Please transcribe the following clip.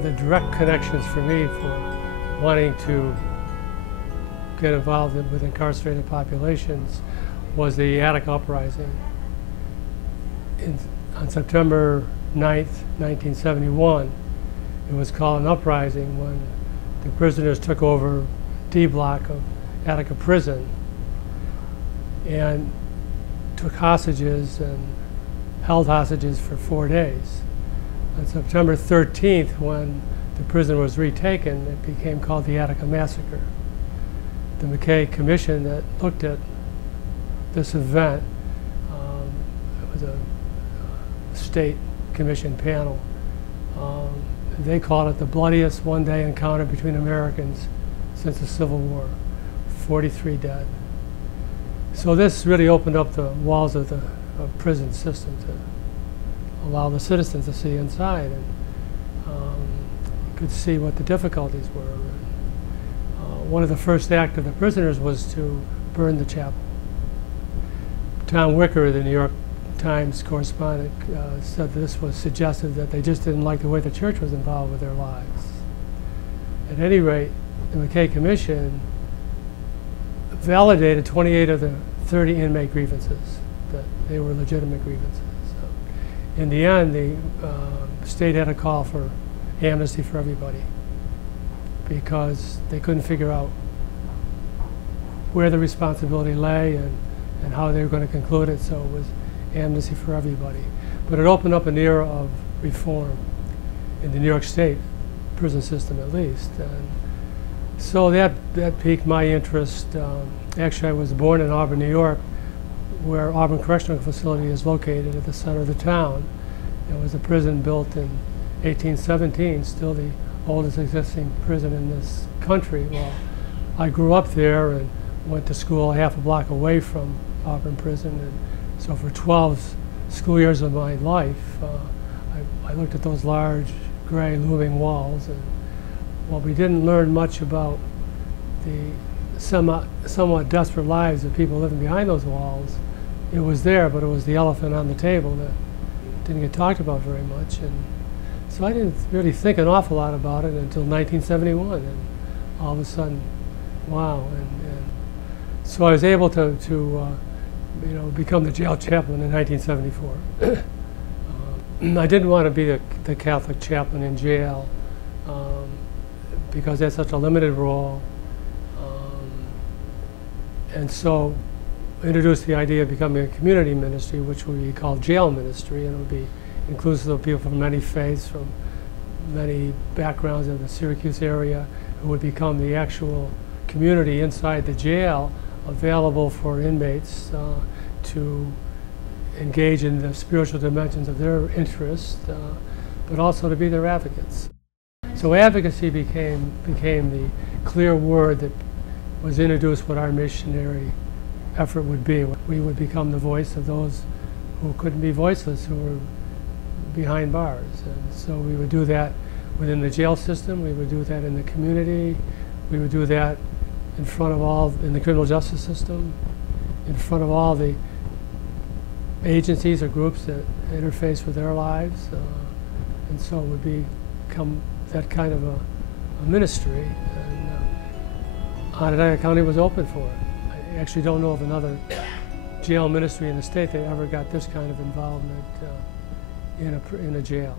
of the direct connections for me for wanting to get involved with incarcerated populations was the Attica Uprising. On September 9th, 1971, it was called an uprising when the prisoners took over D block of Attica prison and took hostages and held hostages for 4 days. On September 13th, when the prison was retaken, it became called the Attica Massacre. The McKay Commission that looked at this event, it was a state commission panel, they called it the bloodiest one-day encounter between Americans since the Civil War. 43 dead. So this really opened up the walls of the prison system to allow the citizens to see inside, and you could see what the difficulties were. One of the first acts of the prisoners was to burn the chapel. Tom Wicker, the New York Times correspondent, said this was suggestive that they just didn't like the way the church was involved with their lives. At any rate, the McKay Commission validated 28 of the 30 inmate grievances, that they were legitimate grievances. So in the end, the state had a call for amnesty for everybody because they couldn't figure out where the responsibility lay and how they were going to conclude it, so it was amnesty for everybody. But it opened up an era of reform in the New York State prison system, at least. And so that piqued my interest. Actually, I was born in Auburn, New York, where Auburn Correctional Facility is located at the center of the town. It was a prison built in 1817, still the oldest existing prison in this country. Well, I grew up there and went to school half a block away from Auburn Prison, and so for 12 school years of my life, I looked at those large, gray, looming walls, and while we didn't learn much about the somewhat desperate lives of people living behind those walls, it was there, but it was the elephant on the table that didn't get talked about very much. And so I didn't really think an awful lot about it until 1971, and all of a sudden, wow. And so I was able to become the jail chaplain in 1974. I didn't want to be the Catholic chaplain in jail because that's such a limited role. And so I introduced the idea of becoming a community ministry, which would be called jail ministry, and it would be inclusive of people from many faiths, from many backgrounds in the Syracuse area, who would become the actual community inside the jail, available for inmates to engage in the spiritual dimensions of their interests, but also to be their advocates. So advocacy became the clear word that was introduced what our missionary effort would be. We would become the voice of those who couldn't be voiceless, who were behind bars. And so we would do that within the jail system, we would do that in the community, we would do that in front of all, in the criminal justice system, in front of all the agencies or groups that interface with their lives. And so it would become that kind of a ministry. And Onondaga County was open for it. I actually don't know of another jail ministry in the state that ever got this kind of involvement in a jail.